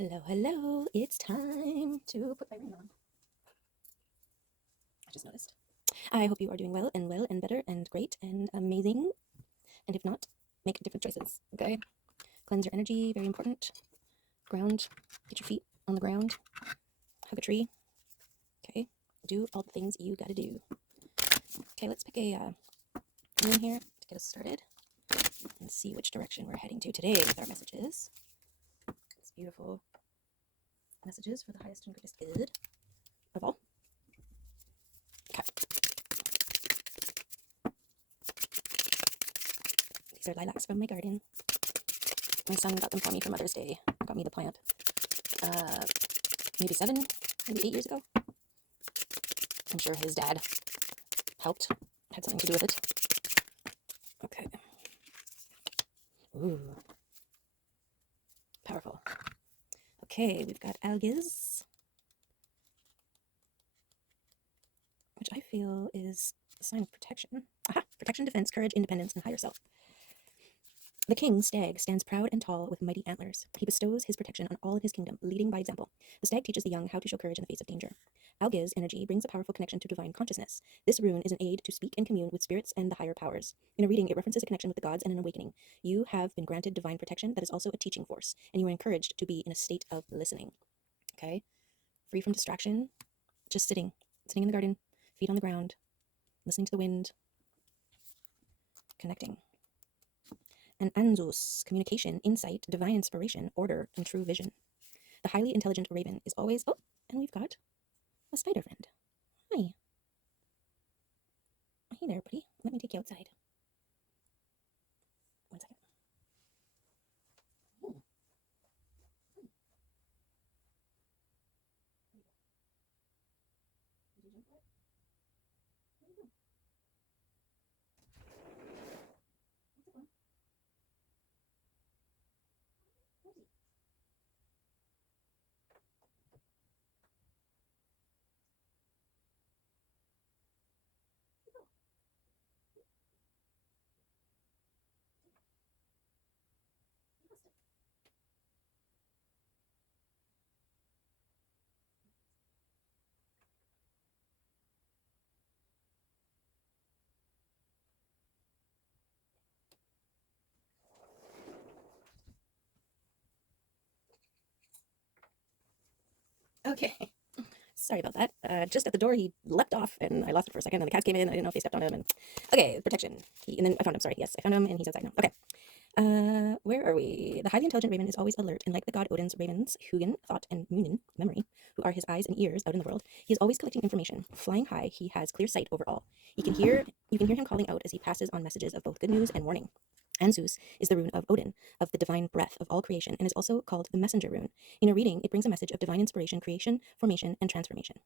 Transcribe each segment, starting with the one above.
Hello, hello. It's time to put my ring on. I just noticed. I hope you are doing well and better and great and amazing. And if not, make different choices. Okay? Cleanse your energy, very important. Ground, get your feet on the ground. Hug a tree. Okay? Do all the things you gotta do. Okay, let's pick a room here to get us started and see which direction we're heading to today with our messages. It's beautiful messages for the highest and greatest good of all. Okay. These are lilacs from my garden. My son got them for me for Mother's Day. Got me the plant maybe 8 years ago. I'm sure his dad helped, had something to do with it. Okay. Ooh. Powerful. Okay, we've got algaes, which I feel is a sign of protection. Aha! Protection, defense, courage, independence, and higher self. The king, stag, stands proud and tall with mighty antlers. He bestows his protection on all in his kingdom, leading by example. The stag teaches the young how to show courage in the face of danger. Algae's energy brings a powerful connection to divine consciousness. This rune is an aid to speak and commune with spirits and the higher powers. In a reading, it references a connection with the gods and an awakening. You have been granted divine protection that is also a teaching force, and you are encouraged to be in a state of listening. Okay? Free from distraction, just sitting in the garden, feet on the ground, listening to the wind, connecting. And Anzus, communication, insight, divine inspiration, order, and true vision. The highly intelligent raven is always... Oh, and we've got a spider friend. Hi. Hey there, buddy. Let me take you outside. 1 second. Oh. Did you jump for it? Where you go? What's it going? Where's he? Where'd he go? He lost it. Okay. Sorry about that. Just at the door, he leapt off, and I lost it for a second, and the cats came in. I didn't know if they stepped on him. And okay, protection. And then I found him. Sorry, yes, I found him, and he's outside now. Okay. Where are we? The highly intelligent raven is always alert, and like the god Odin's ravens, Hugin, thought, and Munin, memory, who are his eyes and ears out in the world, he is always collecting information. Flying high, he has clear sight over all. You can hear him calling out as he passes on messages of both good news and warning. Anzus is the rune of Odin, of the divine breath of all creation, and is also called the messenger rune. In a reading, it brings a message of divine inspiration, creation, formation, and transformation.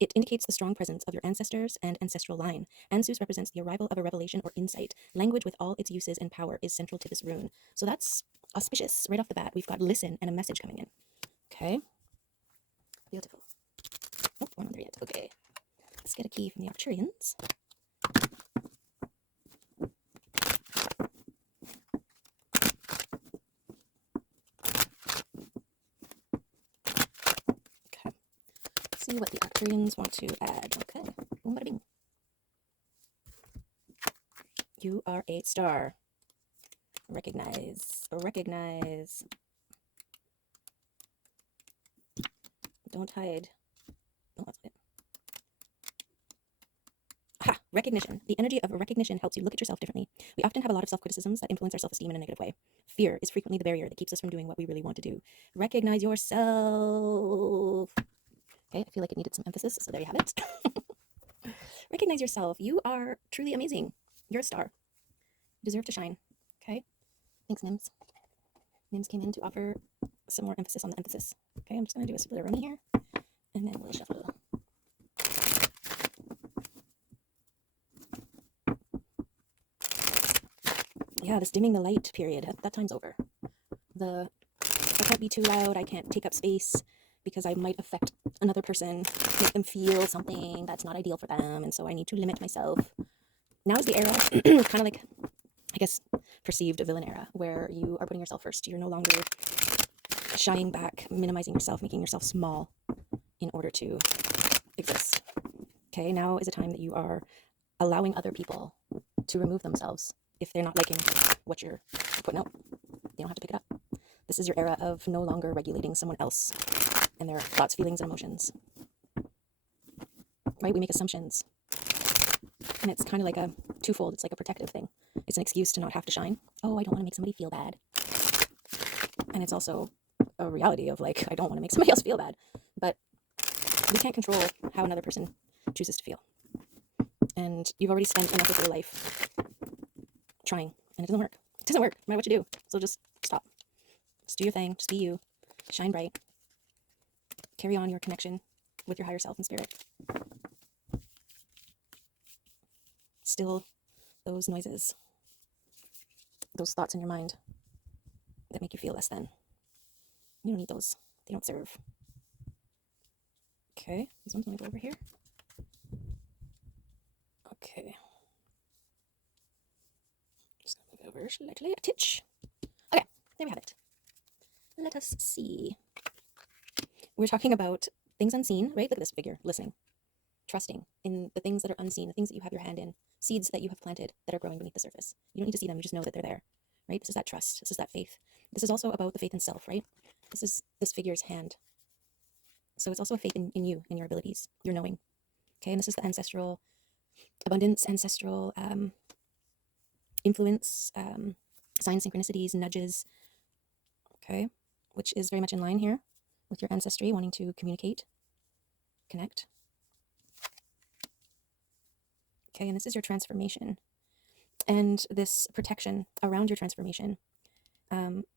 It indicates the strong presence of your ancestors and ancestral line. Anzus represents the arrival of a revelation or insight. Language with all its uses and power is central to this rune. So that's auspicious. Right off the bat, we've got listen and a message coming in. Okay. Beautiful. Oh, one on there yet. Okay. Let's get a key from the Arcturians. Okay. Let's see what the Arcturians want to add. Okay. Boom, bada bing. You are a star. Recognize. Don't hide. Oh, that's it. Aha! Recognition. The energy of recognition helps you look at yourself differently. We often have a lot of self-criticisms that influence our self-esteem in a negative way. Fear is frequently the barrier that keeps us from doing what we really want to do. Recognize yourself. Okay, I feel like it needed some emphasis, so there you have it. Recognize yourself. You are truly amazing. You're a star. You deserve to shine. Okay? Thanks, Nims. Nims came in to offer some more emphasis on the emphasis. Okay, I'm just going to do a split here, and then we'll shuffle. Yeah, this dimming the light period, that time's over. I can't be too loud, I can't take up space, because I might affect another person, make them feel something that's not ideal for them, and so I need to limit myself. Now is the era, kind of like, I guess, perceived villain era, where you are putting yourself first. You're no longer shying back, minimizing yourself, making yourself small in order to exist. Okay, now is a time that you are allowing other people to remove themselves if they're not liking what you're putting out. They don't have to pick it up. This is your era of no longer regulating someone else and their thoughts, feelings, and emotions. Right? We make assumptions. And it's kind of like a twofold. It's like a protective thing. It's an excuse to not have to shine. Oh, I don't want to make somebody feel bad. And it's also a reality of like, I don't want to make somebody else feel bad. But we can't control how another person chooses to feel. And you've already spent enough of your life trying, and it doesn't work. It doesn't work, no matter what you do. So just stop. Just do your thing. Just be you. Shine bright. Carry on your connection with your higher self and spirit. Still those noises, those thoughts in your mind that make you feel less than. You don't need those. They don't serve. Okay, these ones want to go over here. Okay. Just gonna move over slightly a titch. Okay, there we have it. Let us see. We're talking about things unseen, right? Look at this figure, listening, trusting in the things that are unseen, the things that you have your hand in, seeds that you have planted that are growing beneath the surface. You don't need to see them, you just know that they're there, right? This is that trust, this is that faith. This is also about the faith in self, right? This is this figure's hand. So it's also a faith in you, in your abilities, your knowing. Okay, and this is the ancestral abundance, ancestral influence, signs, synchronicities, nudges, okay, which is very much in line here with your ancestry, wanting to communicate, connect. Okay, and this is your transformation and this protection around your transformation.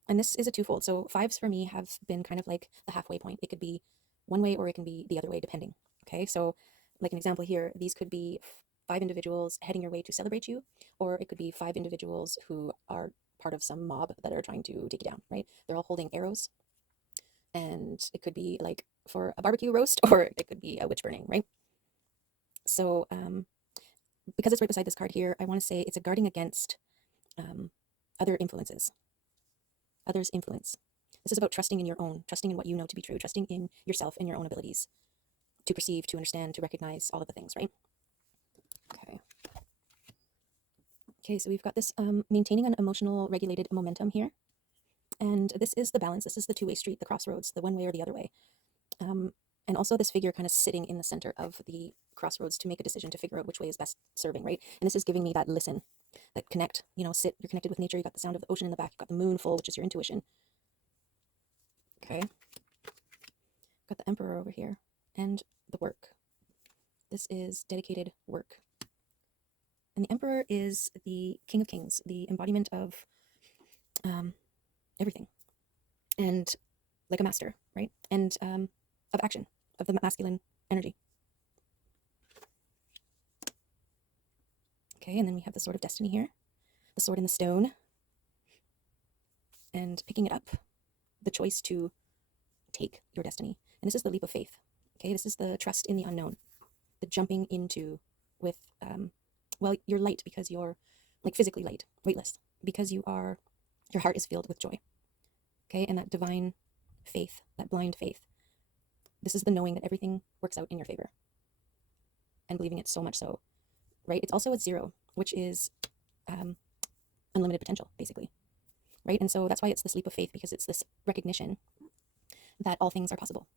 And this is a twofold. So fives for me have been kind of like the halfway point. It could be one way or it can be the other way, depending. Okay, so like an example here, these could be 5 individuals heading your way to celebrate you, or it could be 5 individuals who are part of some mob that are trying to take you down, right? They're all holding arrows, and it could be like for a barbecue roast, or it could be a witch burning, right? So because it's right beside this card here, I want to say it's a guarding against other influences, others' influence. This is about trusting in your own, trusting in what you know to be true, trusting in yourself and your own abilities to perceive, to understand, to recognize all of the things, right? Okay. Okay, so we've got this maintaining an emotional regulated momentum here. And this is the balance. This is the two-way street, the crossroads, the one way or the other way. And also this figure kind of sitting in the center of the crossroads to make a decision, to figure out which way is best serving, right? And this is giving me that listen, that connect, you know, sit, you're connected with nature, you got the sound of the ocean in the back, you got the moon full, which is your intuition. Okay. Got the Emperor over here and the work. This is dedicated work. And the Emperor is the King of Kings, the embodiment of everything. And like a master, right? And of action, of the masculine energy. Okay, and then we have the Sword of Destiny here, the sword in the stone, and picking it up, the choice to take your destiny. And this is the leap of faith. Okay, this is the trust in the unknown, the jumping into with, well, you're light because you're like physically light, weightless, because your heart is filled with joy. Okay, and that divine faith, that blind faith. This is the knowing that everything works out in your favor and believing it so much so, right? It's also at 0, which is unlimited potential, basically, right? And so that's why it's this leap of faith, because it's this recognition that all things are possible,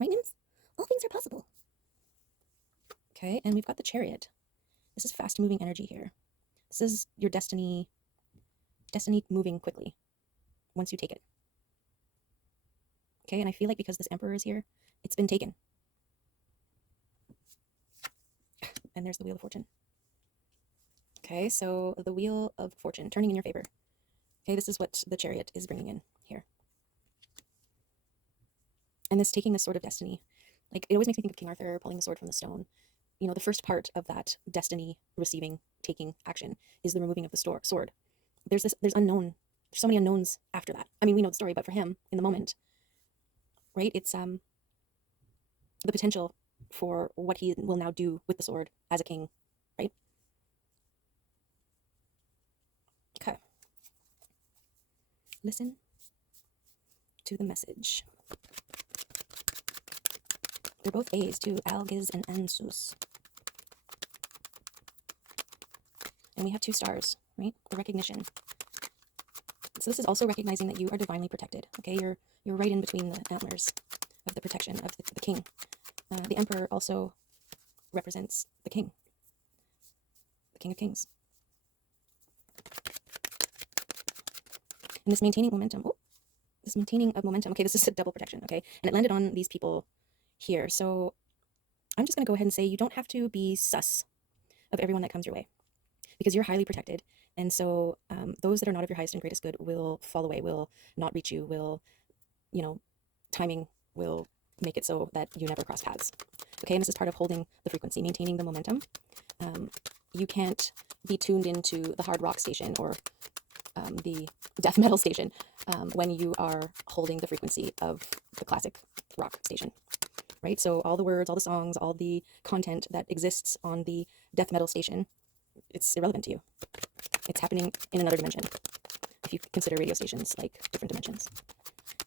right, Nims? All things are possible. Okay, and we've got the Chariot. This is fast moving energy here. This is your destiny moving quickly once you take it. Okay, and I feel like because this Emperor is here, it's been taken. And there's the Wheel of Fortune. Okay, so the Wheel of Fortune turning in your favor. Okay, this is what the Chariot is bringing in here. And this taking the Sword of Destiny, like it always makes me think of King Arthur pulling the sword from the stone. You know, the first part of that destiny receiving, taking action is the removing of the sword. There's unknown. There's so many unknowns after that. I mean, we know the story, but for him, in the moment, right? It's the potential for what he will now do with the sword as a king, right? Okay. Listen to the message. They're both A's too, Algiz and Ansus. And we have 2 stars, right? The recognition. So this is also recognizing that you are divinely protected. Okay, you're right in between the antlers of the protection of the king. The Emperor also represents the King of Kings. And this maintaining momentum. Oh, this maintaining of momentum. Okay, this is a double protection. Okay, and it landed on these people here. So I'm just going to go ahead and say you don't have to be sus of everyone that comes your way, because you're highly protected. And so those that are not of your highest and greatest good will fall away, will not reach you, will, timing will make it so that you never cross paths. Okay, and this is part of holding the frequency, maintaining the momentum. You can't be tuned into the hard rock station or the death metal station when you are holding the frequency of the classic rock station, right? So all the words, all the songs, all the content that exists on the death metal station, it's irrelevant to you. It's happening in another dimension, if you consider radio stations like different dimensions.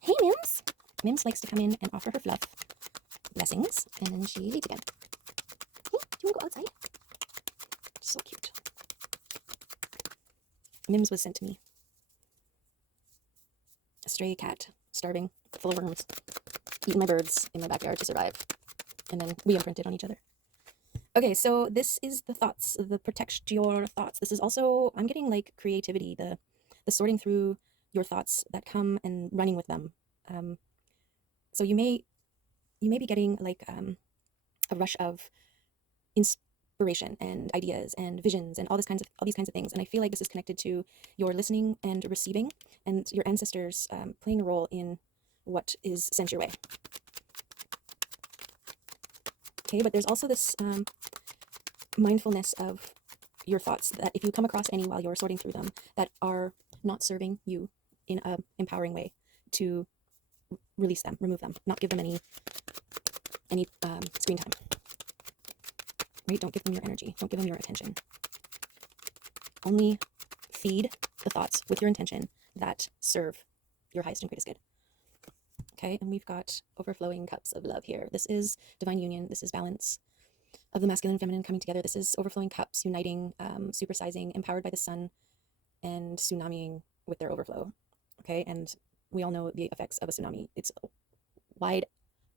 Hey, Mims! Mims likes to come in and offer her fluff blessings, and then she leaves again. Hey, do you want to go outside? So cute. Mims was sent to me. A stray cat, starving, full of worms, eating my birds in my backyard to survive. And then we imprinted on each other. Okay, so this is the thoughts, the protect your thoughts. This is also, I'm getting like creativity, the sorting through your thoughts that come and running with them. So you may be getting like a rush of inspiration and ideas and visions and all these kinds of things. And I feel like this is connected to your listening and receiving, and your ancestors playing a role in what is sent your way. Okay, but there's also this mindfulness of your thoughts, that if you come across any while you're sorting through them that are not serving you in a empowering way, to release them, remove them, not give them any screen time. Right? Don't give them your energy. Don't give them your attention. Only feed the thoughts with your intention that serve your highest and greatest good. Okay, and we've got overflowing cups of love here. This is divine union. This is balance of the masculine and feminine coming together. This is overflowing cups, uniting, supersizing, empowered by the sun, and tsunamiing with their overflow. Okay, and we all know the effects of a tsunami. It's wide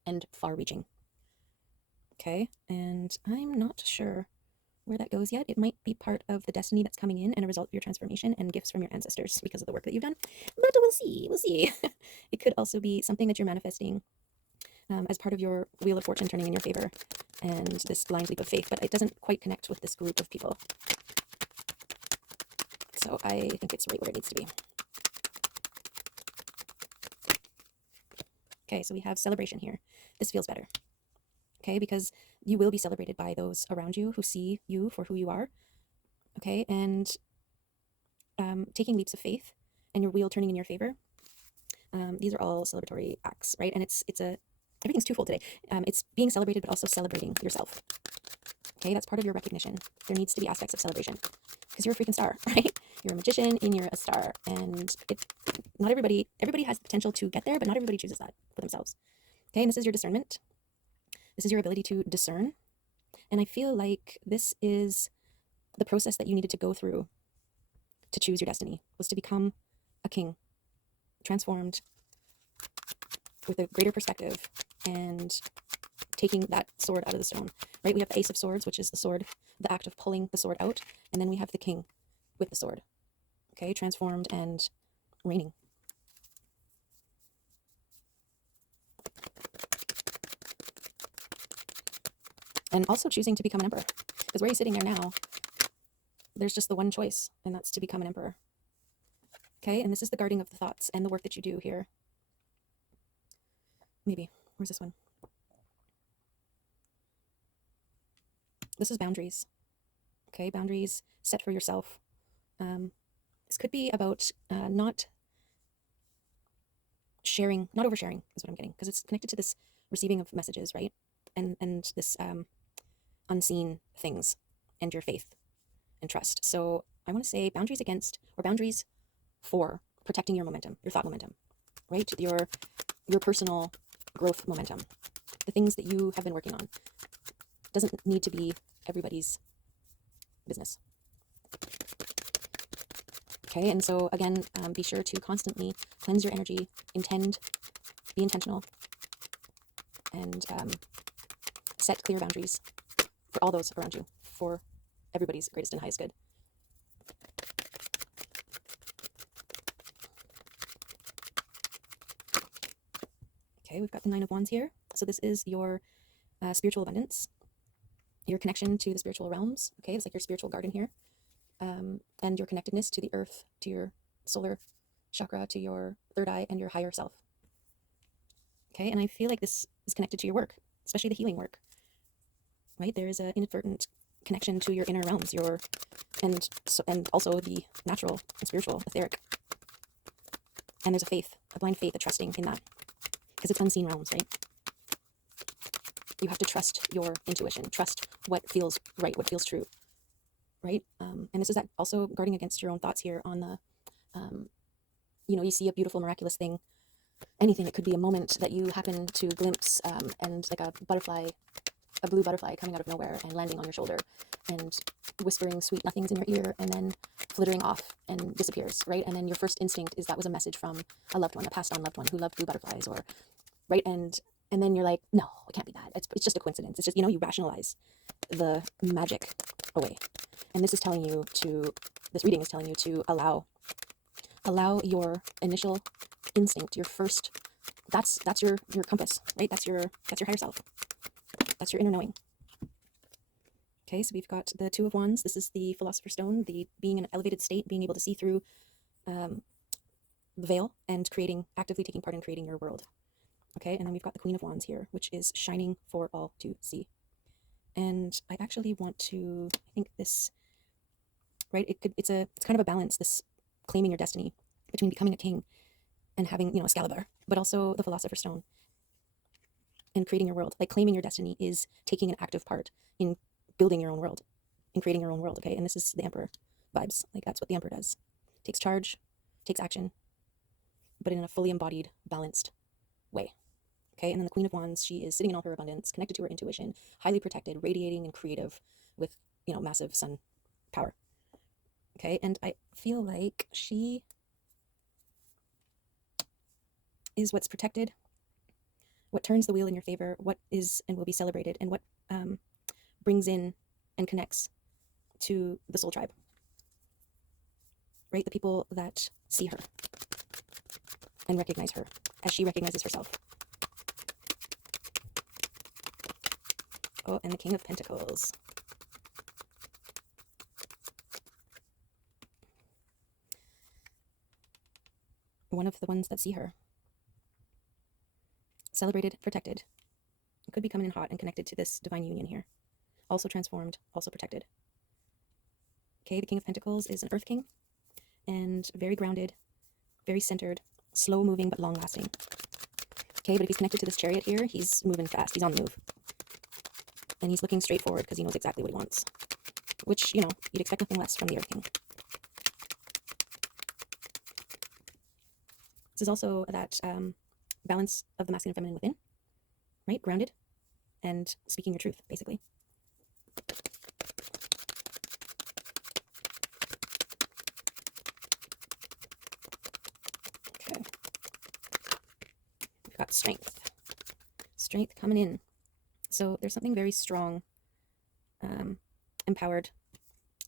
and far-reaching. Okay, and I'm not sure where that goes yet. It might be part of the destiny that's coming in and a result of your transformation and gifts from your ancestors because of the work that you've done. But we'll see. It could also be something that you're manifesting as part of your wheel of fortune turning in your favor and this blind leap of faith, but it doesn't quite connect with this group of people. So I think it's right where it needs to be. Okay, so we have celebration here. This feels better. Okay, because you will be celebrated by those around you who see you for who you are. Okay, and taking leaps of faith and your wheel turning in your favor. These are all celebratory acts, right? And it's everything's twofold today. It's being celebrated, but also celebrating yourself. Okay, that's part of your recognition. There needs to be aspects of celebration because you're a freaking star, right? You're a magician and you're a star, and not everybody has the potential to get there, but not everybody chooses that for themselves. Okay, and this is your discernment. This is your ability to discern. And I feel like this is the process that you needed to go through to choose your destiny, was to become a king, transformed with a greater perspective and taking that sword out of the stone, right? We have the Ace of Swords, which is the sword, the act of pulling the sword out. And then we have the king with the sword, okay? Transformed and reigning. And also choosing to become an emperor, because where you're sitting there now, there's just the one choice, and that's to become an emperor. Okay, and this is the guarding of the thoughts and the work that you do here. Maybe, where's this one? This is boundaries. Okay, boundaries set for yourself. This could be about not sharing, not oversharing is what I'm getting, because it's connected to this receiving of messages, right? And this unseen things and your faith and trust. So I want to say boundaries against, or boundaries for protecting your momentum, your thought momentum. right? Your personal growth momentum, the things that you have been working on. Doesn't need to be everybody's business. Okay, and so again, be sure to constantly cleanse your energy, intend, be intentional, and set clear boundaries for all those around you, for everybody's greatest and highest good. Okay, we've got the Nine of Wands here. So this is your spiritual abundance, your connection to the spiritual realms. Okay, it's like your spiritual garden here, and your connectedness to the earth, to your solar chakra, to your third eye, and your higher self. Okay, and I feel like this is connected to your work, especially the healing work. Right, there is an inadvertent connection to your inner realms, and also the natural and spiritual, etheric. And there's a faith, a blind faith, a trusting in that, because it's unseen realms, right? You have to trust your intuition, trust what feels right, what feels true, right? And this is that also guarding against your own thoughts here on the, you see a beautiful, miraculous thing, anything. It could be a moment that you happen to glimpse, and like a blue butterfly coming out of nowhere and landing on your shoulder and whispering sweet nothings in your ear and then flittering off and disappears, right? And then your first instinct is that was a message from a loved one, a passed on loved one who loved blue butterflies, or right, and then you're like, no, it can't be that. It's just a coincidence. It's just, you rationalize the magic away. And this reading is telling you to allow your initial instinct, your first, that's your compass, right? That's your higher self. That's your inner knowing. Okay, so we've got the Two of Wands. This is the Philosopher's Stone, the being in an elevated state, being able to see through the veil and actively taking part in creating your world. Okay, and then we've got the Queen of Wands here, which is shining for all to see. And I actually want to, I think this, right, it's kind of a balance, this claiming your destiny between becoming a king and having, Excalibur, but also the Philosopher's Stone and creating your world. Like claiming your destiny is taking an active part in building your own world, in creating your own world, okay? And this is the Emperor vibes. Like that's what the Emperor does. Takes charge, takes action, but in a fully embodied, balanced way. Okay, and then the Queen of Wands, she is sitting in all her abundance, connected to her intuition, highly protected, radiating and creative with, massive sun power. Okay, and I feel like she is what's protected, what turns the wheel in your favor, what is and will be celebrated, and what brings in and connects to the soul tribe. Right, the people that see her and recognize her as she recognizes herself. Oh, and the King of Pentacles. One of the ones that see her. Celebrated, protected. It could be coming in hot and connected to this divine union here. Also transformed, also protected. Okay, the King of Pentacles is an Earth King and very grounded, very centered, slow moving but long lasting. Okay, but if he's connected to this Chariot here, he's moving fast. He's on the move. And he's looking straight forward because he knows exactly what he wants. Which, you'd expect nothing less from the Earth King. This is also that balance of the masculine and feminine within, right? Grounded and speaking your truth, basically. Okay. We've got strength. Strength coming in. So there's something very strong, empowered.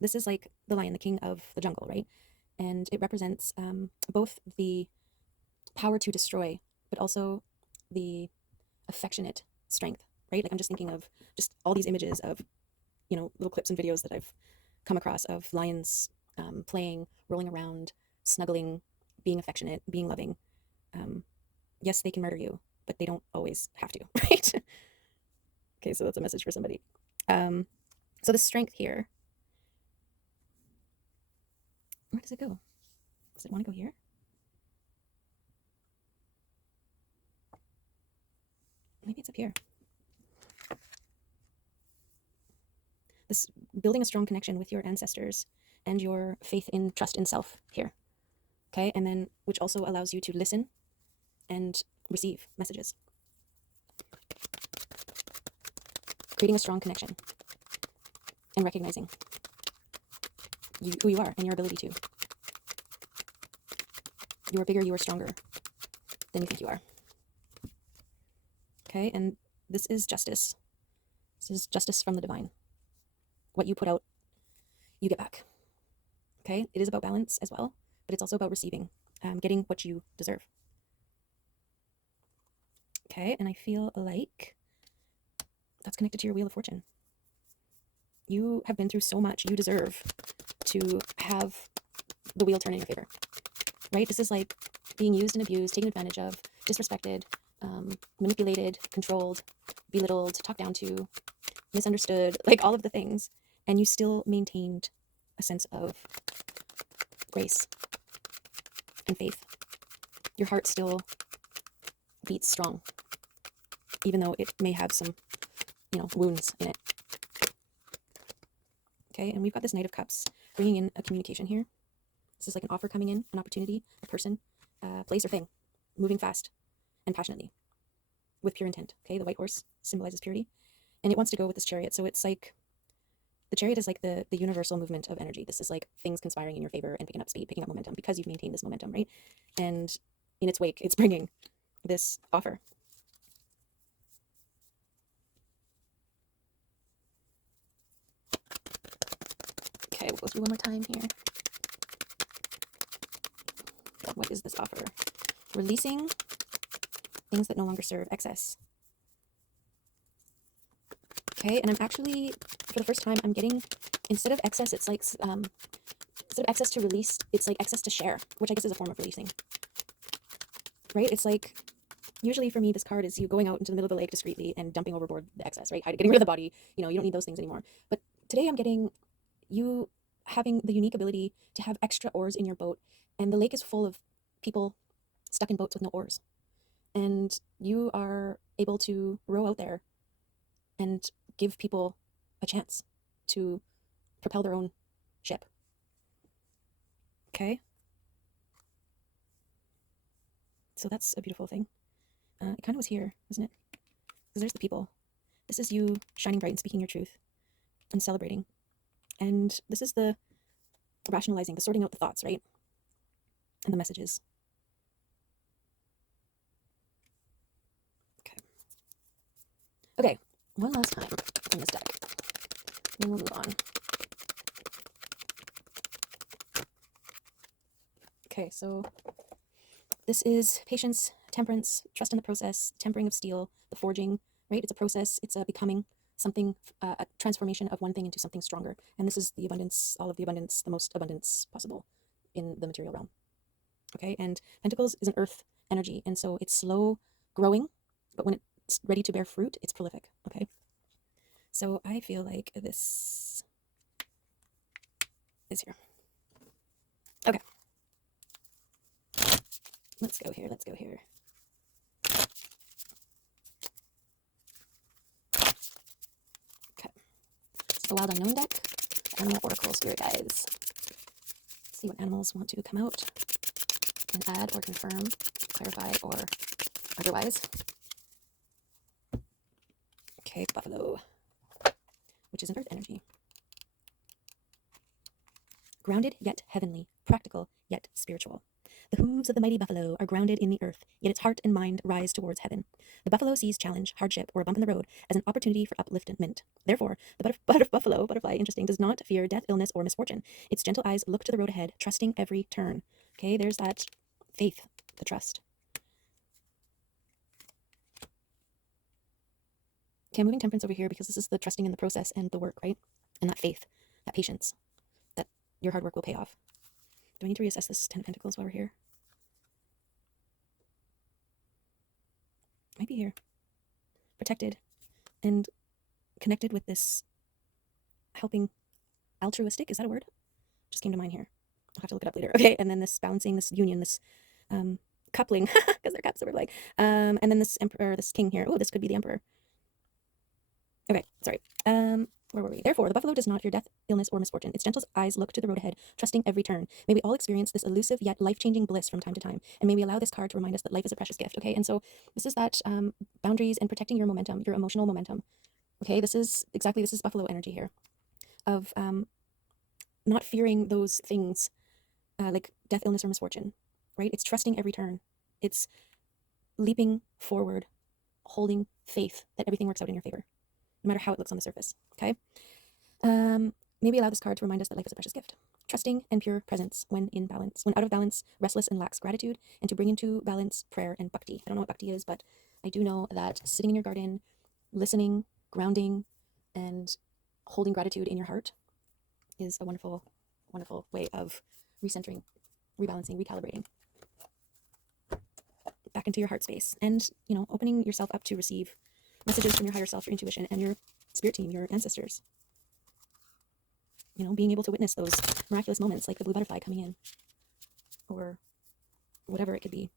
This is like the lion, the king of the jungle, right? And it represents both the power to destroy, but also the affectionate strength, right? Like I'm just thinking of just all these images of, little clips and videos that I've come across of lions playing, rolling around, snuggling, being affectionate, being loving. Yes, they can murder you, but they don't always have to, right? Okay, so that's a message for somebody. So the strength here, where does it go? Does it want to go here? Maybe it's up here. This building a strong connection with your ancestors and your faith in trust in self here. Okay, and then which also allows you to listen and receive messages. Creating a strong connection and recognizing who you are and your ability to. You are bigger, you are stronger than you think you are. Okay, and this is justice. This is justice from the divine. What you put out, you get back. Okay, it is about balance as well, but it's also about receiving, getting what you deserve. Okay, and I feel like that's connected to your Wheel of Fortune. You have been through so much. You deserve to have the wheel turn in your favor, right? This is like being used and abused, taken advantage of, disrespected, manipulated, controlled, belittled, talked down to, misunderstood, like all of the things. And you still maintained a sense of grace and faith. Your heart still beats strong, even though it may have some, wounds in it. Okay, and we've got this Knight of Cups bringing in a communication here. This is like an offer coming in, an opportunity, a person, place or thing, moving fast and passionately with pure intent. Okay, the white horse symbolizes purity, and it wants to go with this chariot. So it's like the chariot is like the universal movement of energy. This is like things conspiring in your favor and picking up speed, picking up momentum because you've maintained this momentum, right? And in its wake, it's bringing this offer. Okay, we'll go through one more time here. What is this offer? Releasing things that no longer serve, excess. Okay, and I'm actually, for the first time, I'm getting, instead of excess, it's like, instead of excess to release, it's like excess to share, which I guess is a form of releasing, right? It's like, usually for me, this card is you going out into the middle of the lake discreetly and dumping overboard the excess, right? Getting rid of the body, you don't need those things anymore. But today I'm getting you having the unique ability to have extra oars in your boat, and the lake is full of people stuck in boats with no oars. And you are able to row out there and give people a chance to propel their own ship. Okay? So that's a beautiful thing. It kind of was here, isn't it? Because there's the people. This is you shining bright and speaking your truth and celebrating. And this is the rationalizing, the sorting out the thoughts, right? And the messages. Okay, one last time from this deck. Then we'll move on. Okay, so this is patience, temperance, trust in the process, tempering of steel, the forging, right? It's a process, it's a becoming something, a transformation of one thing into something stronger. And this is the abundance, all of the abundance, the most abundance possible in the material realm. Okay, and Pentacles is an earth energy, and so it's slow growing, but when it's ready to bear fruit, it's prolific. Okay, so I feel like this is here. Okay, let's go here. Okay, so the Wild Unknown deck, Animal Oracle Spirit Guides. Let's see what animals want to come out and add or confirm, clarify, or otherwise. Okay, Buffalo, which is an earth energy. Grounded yet heavenly, practical yet spiritual. The hooves of the mighty buffalo are grounded in the earth, yet its heart and mind rise towards heaven. The buffalo sees challenge, hardship, or a bump in the road as an opportunity for upliftment. Therefore, the butterfly, interesting, does not fear death, illness, or misfortune. Its gentle eyes look to the road ahead, trusting every turn. Okay, there's that faith, the trust. Okay, I'm moving temperance over here because this is the trusting in the process and the work, right? And that faith, that patience, that your hard work will pay off. Do I need to reassess this Ten of Pentacles while we're here? Might be here. Protected and connected with this helping, altruistic, is that a word? Just came to mind here. I'll have to look it up later. Okay, and then this balancing, this union, this coupling, because they're cups, so we're like, and then this emperor, this king here. Oh, this could be the emperor. Okay, sorry. Where were we? Therefore, the buffalo does not fear death, illness, or misfortune. Its gentle eyes look to the road ahead, trusting every turn. May we all experience this elusive yet life-changing bliss from time to time, and may we allow this card to remind us that life is a precious gift. Okay, and so this is that boundaries and protecting your momentum, your emotional momentum. Okay, this is buffalo energy here of not fearing those things like death, illness, or misfortune. Right? It's trusting every turn. It's leaping forward, holding faith that everything works out in your favor, no matter how it looks on the surface. Okay. Maybe allow this card to remind us that life is a precious gift. Trusting and pure presence when in balance. When out of balance, restless and lacks gratitude, and to bring into balance prayer and bhakti. I don't know what bhakti is, but I do know that sitting in your garden, listening, grounding, and holding gratitude in your heart is a wonderful, wonderful way of recentering, rebalancing, recalibrating back into your heart space, and opening yourself up to receive messages from your higher self, your intuition, and your spirit team, your ancestors. Being able to witness those miraculous moments, like the blue butterfly coming in, or whatever it could be.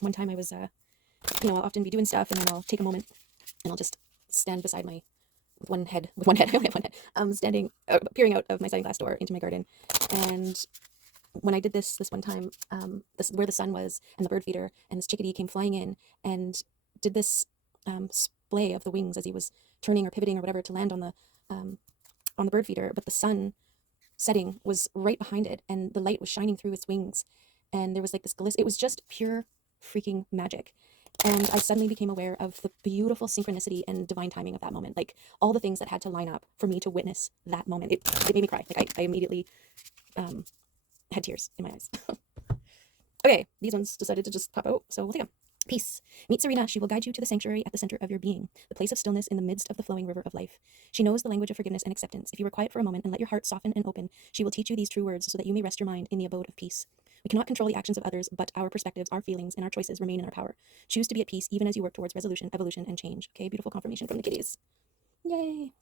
One time I was, I'll often be doing stuff, and then I'll take a moment, and I'll just stand beside my with one head, I only have one head, standing, peering out of my sliding glass door into my garden, and when I did this one time, this where the sun was and the bird feeder, and this chickadee came flying in and did this splay of the wings as he was turning or pivoting or whatever to land on the bird feeder, but the sun setting was right behind it, and the light was shining through its wings, and there was like this glisten. It was just pure freaking magic. And I suddenly became aware of the beautiful synchronicity and divine timing of that moment, like all the things that had to line up for me to witness that moment. It made me cry. Like I immediately had tears in my eyes. Okay, these ones decided to just pop out, so we'll take them. Peace. Meet Serena. She will guide you to the sanctuary at the center of your being, the place of stillness in the midst of the flowing river of life. She knows the language of forgiveness and acceptance. If you are quiet for a moment and let your heart soften and open, she will teach you these true words so that you may rest your mind in the abode of peace. We cannot control the actions of others, but our perspectives, our feelings, and our choices remain in our power. Choose to be at peace even as you work towards resolution, evolution, and change. Okay, beautiful confirmation from the kitties. Yay.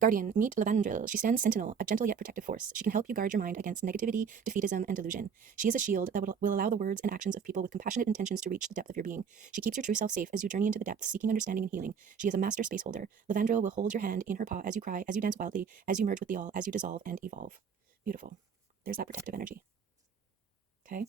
Guardian, meet Lavandril. She stands sentinel, a gentle yet protective force. She can help you guard your mind against negativity, defeatism, and delusion. She is a shield that will allow the words and actions of people with compassionate intentions to reach the depth of your being. She keeps your true self safe as you journey into the depths, seeking understanding and healing. She is a master space holder. Lavandril will hold your hand in her paw as you cry, as you dance wildly, as you merge with the all, as you dissolve and evolve. Beautiful. There's that protective energy. Okay.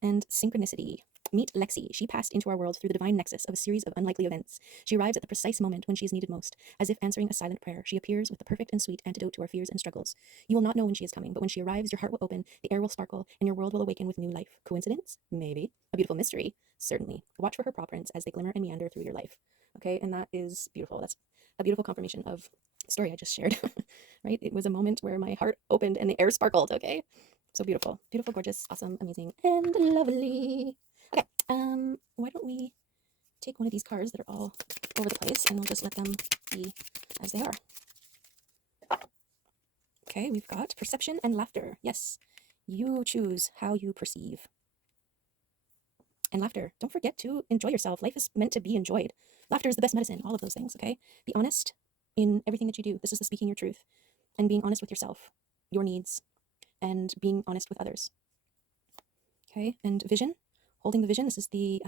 And synchronicity. Meet Lexi. She passed into our world through the divine nexus of a series of unlikely events. She arrives at the precise moment when she is needed most. As if answering a silent prayer, she appears with the perfect and sweet antidote to our fears and struggles. You will not know when she is coming, but when she arrives, your heart will open, the air will sparkle, and your world will awaken with new life. Coincidence? Maybe. A beautiful mystery? Certainly. Watch for her paw prints as they glimmer and meander through your life. Okay, and that is beautiful. That's a beautiful confirmation of the story I just shared. Right? It was a moment where my heart opened and the air sparkled. Okay, so beautiful, beautiful, gorgeous, awesome, amazing, and lovely. Okay, why don't we take one of these cards that are all over the place and we'll just let them be as they are. Okay, we've got perception and laughter. Yes, you choose how you perceive. And laughter. Don't forget to enjoy yourself. Life is meant to be enjoyed. Laughter is the best medicine, all of those things, okay? Be honest in everything that you do. This is the speaking your truth and being honest with yourself, your needs, and being honest with others. Okay, and vision. Holding the vision. This is the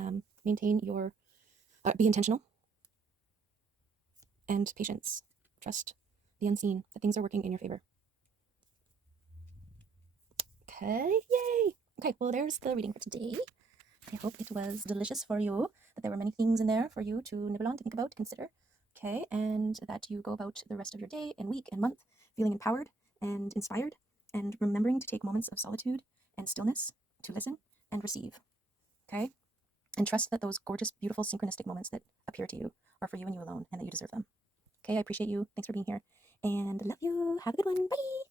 maintain your, be intentional. And patience. Trust the unseen, that things are working in your favor. Okay, yay. Okay, well, there's the reading for today. I hope it was delicious for you, that there were many things in there for you to nibble on, to think about, to consider. Okay, and that you go about the rest of your day and week and month feeling empowered and inspired, and remembering to take moments of solitude and stillness to listen and receive. Okay, and trust that those gorgeous, beautiful, synchronistic moments that appear to you are for you and you alone, and that you deserve them. Okay, I appreciate you. Thanks for being here, and love you. Have a good one. Bye.